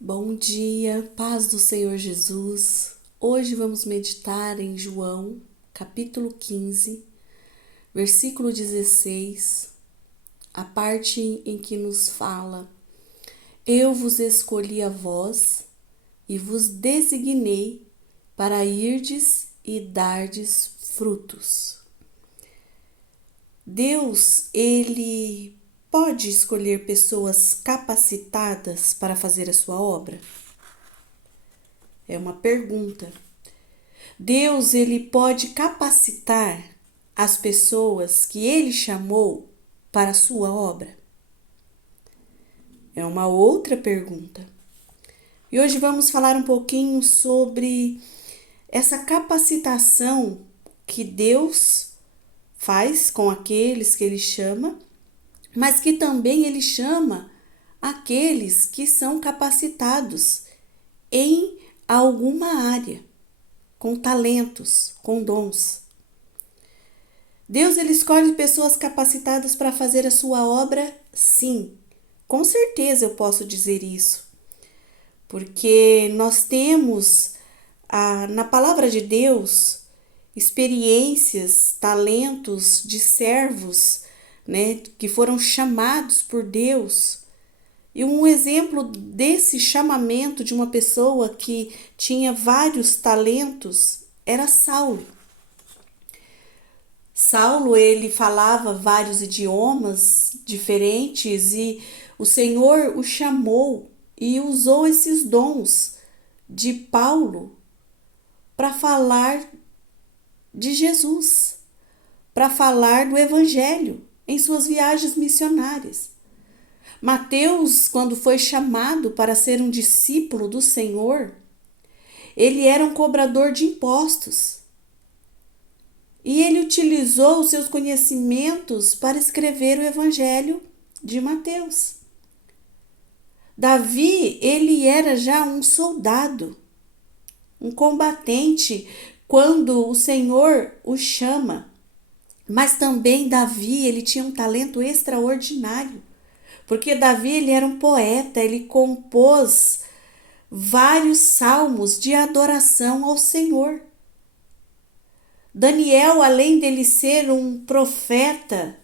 Bom dia, paz do Senhor Jesus. Hoje vamos meditar em João, capítulo 15, versículo 16, a parte em que nos fala: Eu vos escolhi a vós e vos designei para irdes e dardes frutos. Deus, ele pode escolher pessoas capacitadas para fazer a sua obra? É uma pergunta. Deus, ele pode capacitar as pessoas que ele chamou para a sua obra? É uma outra pergunta. E hoje vamos falar um pouquinho sobre essa capacitação que Deus faz com aqueles que ele chama, mas que também ele chama aqueles que são capacitados em alguma área, com talentos, com dons. Deus, ele escolhe pessoas capacitadas para fazer a sua obra? Sim, com certeza eu posso dizer isso. Porque nós temos na palavra de Deus experiências, talentos de servos, né, que foram chamados por Deus. E um exemplo desse chamamento de uma pessoa que tinha vários talentos era Saulo. Saulo, ele falava vários idiomas diferentes e o Senhor o chamou e usou esses dons de Paulo para falar de Jesus, para falar do Evangelho em suas viagens missionárias. Mateus, quando foi chamado para ser um discípulo do Senhor, ele era um cobrador de impostos. E ele utilizou os seus conhecimentos para escrever o Evangelho de Mateus. Davi, ele era já um soldado, um combatente, quando o Senhor o chama. Mas também Davi, ele tinha um talento extraordinário, porque Davi, ele era um poeta, ele compôs vários salmos de adoração ao Senhor. Daniel, além dele ser um profeta,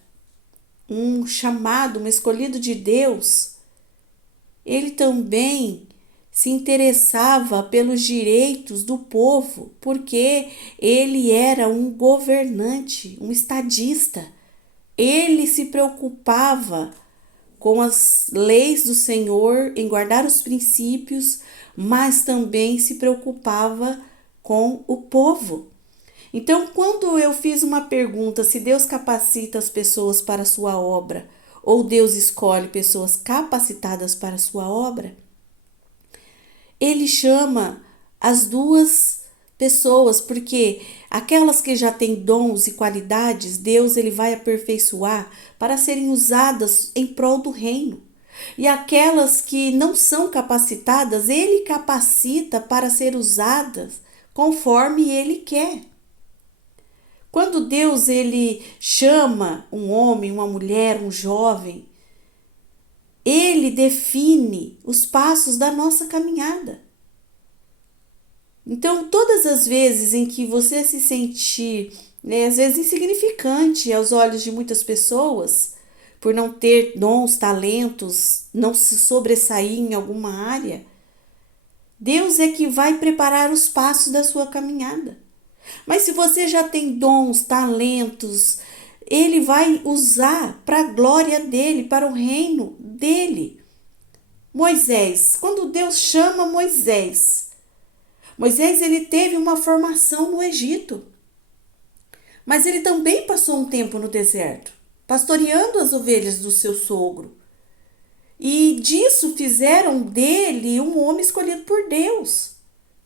um chamado, um escolhido de Deus, ele também se interessava pelos direitos do povo, porque ele era um governante, um estadista. Ele se preocupava com as leis do Senhor, em guardar os princípios, mas também se preocupava com o povo. Então, quando eu fiz uma pergunta se Deus capacita as pessoas para a sua obra ou Deus escolhe pessoas capacitadas para a sua obra, ele chama as duas pessoas, porque aquelas que já têm dons e qualidades, Deus ele vai aperfeiçoar para serem usadas em prol do reino. E aquelas que não são capacitadas, ele capacita para ser usadas conforme ele quer. Quando Deus ele chama um homem, uma mulher, um jovem, ele define os passos da nossa caminhada. Então, todas as vezes em que você se sentir, às vezes insignificante aos olhos de muitas pessoas, por não ter dons, talentos, não se sobressair em alguma área, Deus é que vai preparar os passos da sua caminhada. Mas se você já tem dons, talentos, ele vai usar para a glória dele, para o reino dele. Moisés, quando Deus chama Moisés ele teve uma formação no Egito, mas ele também passou um tempo no deserto, pastoreando as ovelhas do seu sogro. E disso fizeram dele um homem escolhido por Deus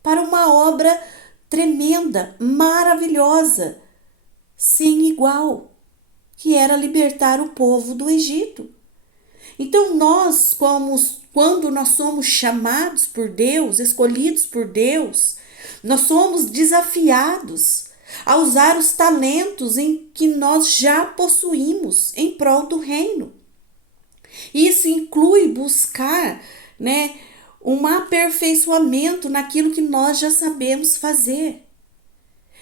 para uma obra tremenda, maravilhosa, sem igual, que era libertar o povo do Egito. Então nós, quando nós somos chamados por Deus, escolhidos por Deus, nós somos desafiados a usar os talentos em que nós já possuímos em prol do reino. Isso inclui buscar, um aperfeiçoamento naquilo que nós já sabemos fazer.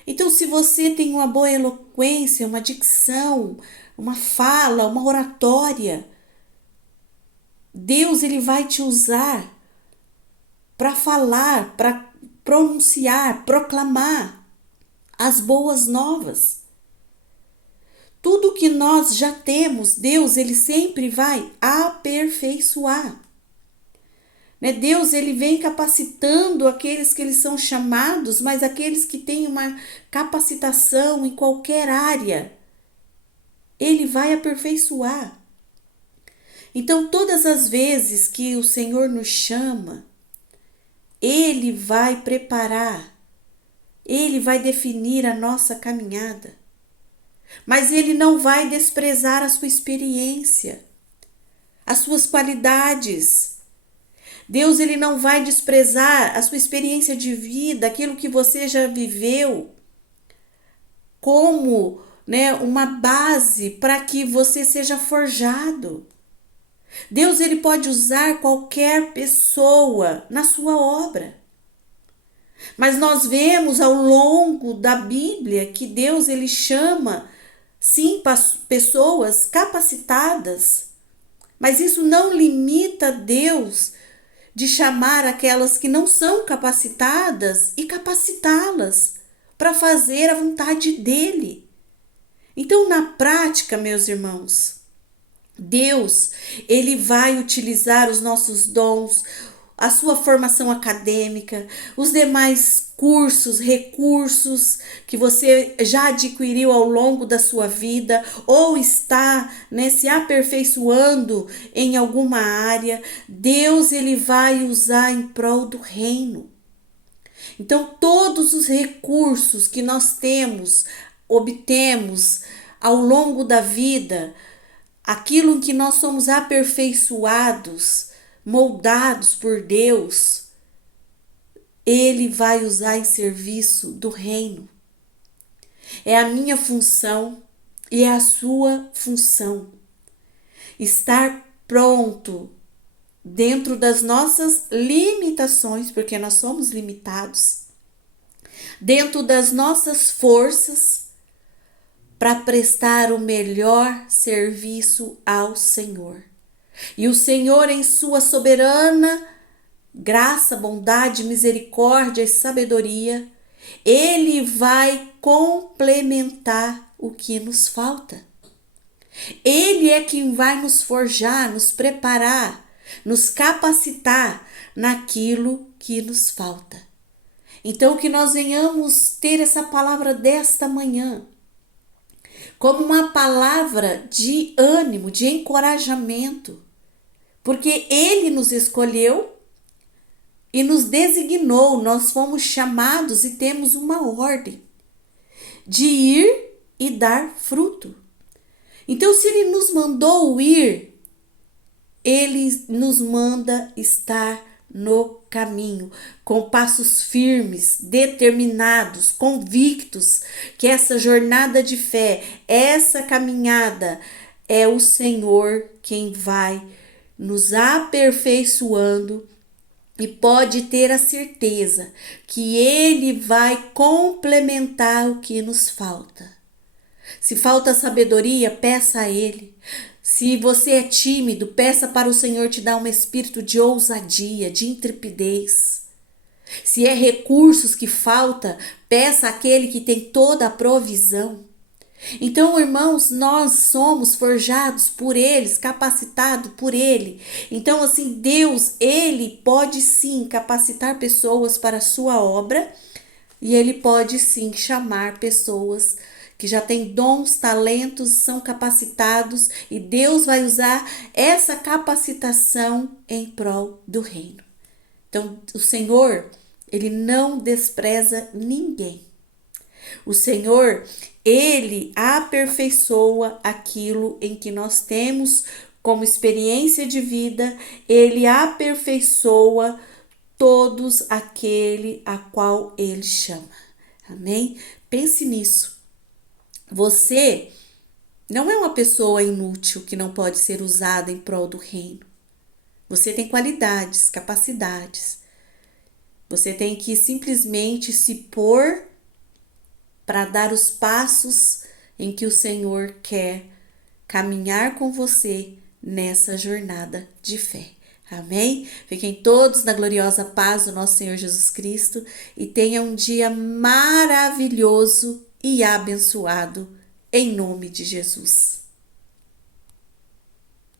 Então, se você tem uma boa eloquência, uma dicção, uma fala, uma oratória, Deus ele vai te usar para falar, para pronunciar, proclamar as boas novas. Tudo que nós já temos, Deus ele sempre vai aperfeiçoar. Deus ele vem capacitando aqueles que eles são chamados, mas aqueles que têm uma capacitação em qualquer área, ele vai aperfeiçoar. Então, todas as vezes que o Senhor nos chama, ele vai preparar, ele vai definir a nossa caminhada. Mas ele não vai desprezar a sua experiência, as suas qualidades. Deus ele não vai desprezar a sua experiência de vida, aquilo que você já viveu, como uma base para que você seja forjado. Deus ele pode usar qualquer pessoa na sua obra. Mas nós vemos ao longo da Bíblia que Deus ele chama, sim, pessoas capacitadas, mas isso não limita Deus de chamar aquelas que não são capacitadas e capacitá-las para fazer a vontade dele. Então, na prática, meus irmãos, Deus, ele vai utilizar os nossos dons, a sua formação acadêmica, os demais cursos, recursos que você já adquiriu ao longo da sua vida ou está se aperfeiçoando em alguma área. Deus ele vai usar em prol do reino. Então, todos os recursos que nós obtemos ao longo da vida, aquilo em que nós somos aperfeiçoados, moldados por Deus, ele vai usar em serviço do reino. É a minha função e é a sua função. Estar pronto dentro das nossas limitações, porque nós somos limitados, dentro das nossas forças, para prestar o melhor serviço ao Senhor. E o Senhor, em sua soberana graça, bondade, misericórdia e sabedoria, ele vai complementar o que nos falta. Ele é quem vai nos forjar, nos preparar, nos capacitar naquilo que nos falta. Então, que nós venhamos ter essa palavra desta manhã como uma palavra de ânimo, de encorajamento, porque ele nos escolheu e nos designou, nós fomos chamados e temos uma ordem de ir e dar fruto. Então, se ele nos mandou ir, ele nos manda estar no caminho, com passos firmes, determinados, convictos que essa jornada de fé, essa caminhada, é o Senhor quem vai nos aperfeiçoando. E pode ter a certeza que ele vai complementar o que nos falta. Se falta sabedoria, peça a ele. Se você é tímido, peça para o Senhor te dar um espírito de ousadia, de intrepidez. Se é recursos que falta, peça àquele que tem toda a provisão. Então, irmãos, nós somos forjados por eles, capacitados por ele. Então, assim, Deus, ele pode sim capacitar pessoas para a sua obra e ele pode sim chamar pessoas que já têm dons, talentos, são capacitados e Deus vai usar essa capacitação em prol do reino. Então, o Senhor, ele não despreza ninguém. O Senhor, ele aperfeiçoa aquilo em que nós temos como experiência de vida, ele aperfeiçoa todos aquele a qual ele chama. Amém? Pense nisso. Você não é uma pessoa inútil que não pode ser usada em prol do reino. Você tem qualidades, capacidades. Você tem que simplesmente se pôr para dar os passos em que o Senhor quer caminhar com você nessa jornada de fé. Amém? Fiquem todos na gloriosa paz do nosso Senhor Jesus Cristo e tenham um dia maravilhoso e abençoado em nome de Jesus.